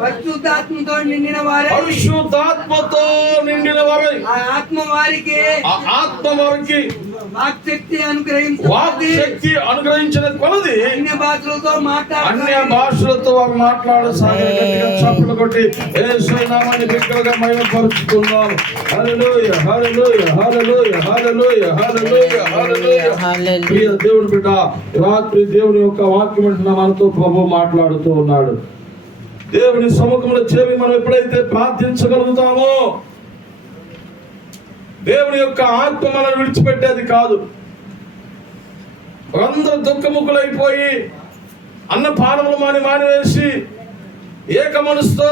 పరిశుద్ధాత్మతో నిండిన వారై, పరిశుద్ధాత్మతో నిండిన వారై, ఆ ఆత్మ వారికి వాక్శక్తి అనుగ్రహించిన కొలది అన్య భాషలతో వారు మాట్లాడసాగారు. చప్పట్లు కొట్టి యేసు నామాన్ని బిగ్గరగా మహిమపరుచుకుందాం. హల్లెలూయా, హల్లెలూయా, హల్లెలూయా, హల్లెలూయా, హల్లెలూయా, హల్లెలూయా. ప్రియ దేవుని బిడ్డ, రాత్రి దేవుని యొక్క వాక్యం అంటున్న మనతో ప్రభు మాట్లాడుతూ ఉన్నాడు. దేవుని సముఖంలో చేరి మనం ఎప్పుడైతే ప్రార్థించగలుగుతామో దేవుని యొక్క ఆత్మ మనల్ని విడిచిపెట్టేది కాదు. అందరూ దుఃఖముఖులైపోయి అన్నపానములు మానివేసి ఏక మనసుతో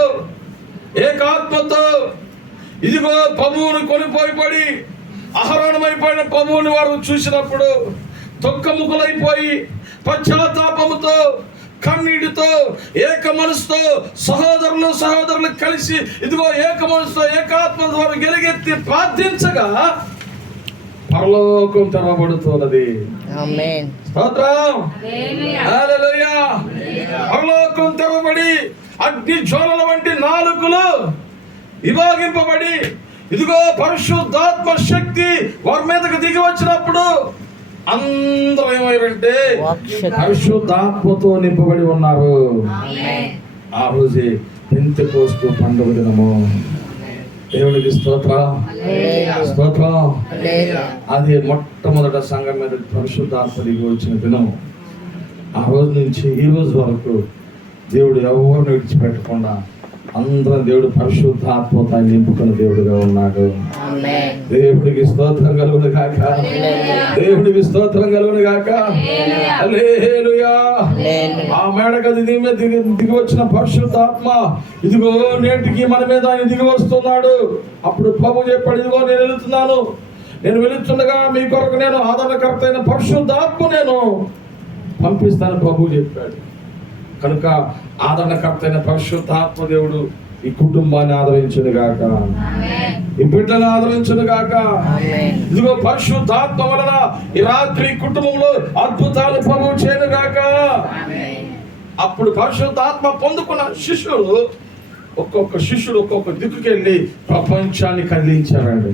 ఏకాత్మతో ఇదిగో ప్రభువుని కొనిపోయి ఆహరణమైపోయిన ప్రభువుని వారు చూసినప్పుడు దుఃఖముఖులైపోయి పశ్చాత్తాపముతో కన్నీటితో ఏక మనసుతో సహోదరులు కలిసి ఇదిగో ఏక మనసుతో ఏకాత్మ ద్వారా గెలిగెత్తి ప్రార్థించగా పరలోకం తెరవబడుతున్నది. స్తోత్రం, హల్లెలూయా. పరలోకం తెరవబడి అగ్ని జ్వాలల వంటి నాలుకలు విభాగింపబడి ఇదిగో పరిశుద్ధాత్మ శక్తి వారి మీదకి దిగి వచ్చినప్పుడు అందరూ ఏమైందంటే పరిశుద్ధాత్మతో నింపబడి ఉన్నారు. ఆ రోజే పెంతెకోస్తు పండుగ దినము. దేవునికి స్తోత్రం, స్తోత్రం. అది మొట్టమొదట సంఘం మీద పరిశుద్ధాత్మ దిగి వచ్చిన దినము. ఆ రోజు నుంచి ఈ రోజు వరకు దేవుడు ఎవరిని విడిచిపెట్టకుండా అందరం దేవుడు పరిశుద్ధాత్మతో నింపుకున్న దేవుడుగా ఉన్నాడు. దేవుడికి స్తోత్రం కలుగును గాక, దేవుడికి స్తోత్రం కలుగును గాక. హల్లెలూయా. ఆ మేడగది దిగి వచ్చిన పరిశుద్ధాత్మ ఇదిగో నేటికి మన మీద ఆయన దిగి వస్తున్నాడు. అప్పుడు ప్రభు చెప్పాడు, ఇదిగో నేను వెళుతున్నాను, నేను వెళుతుండగా మీ కొరకు నేను ఆదరణకర్త అయిన పరిశుద్ధాత్మ నేను పంపిస్తాను ప్రభు చెప్పాడు. కనుక ఆదరణకర్త అయిన పరిశుద్ధాత్మ దేవుడు ఈ కుటుంబాన్ని ఆదరించును గాక, ఈ బిడ్డను ఆదరించును గాక. ఇదిగో పరిశుద్ధాత్మ వలన ఈ రాత్రి కుటుంబంలో అద్భుతాలు ప్రభు చేయను గాక. అప్పుడు పరిశుద్ధాత్మ పొందుకున్న శిష్యుడు ఒక్కొక్క దిక్కుకెళ్ళి ప్రపంచాన్ని కదిలించారండి.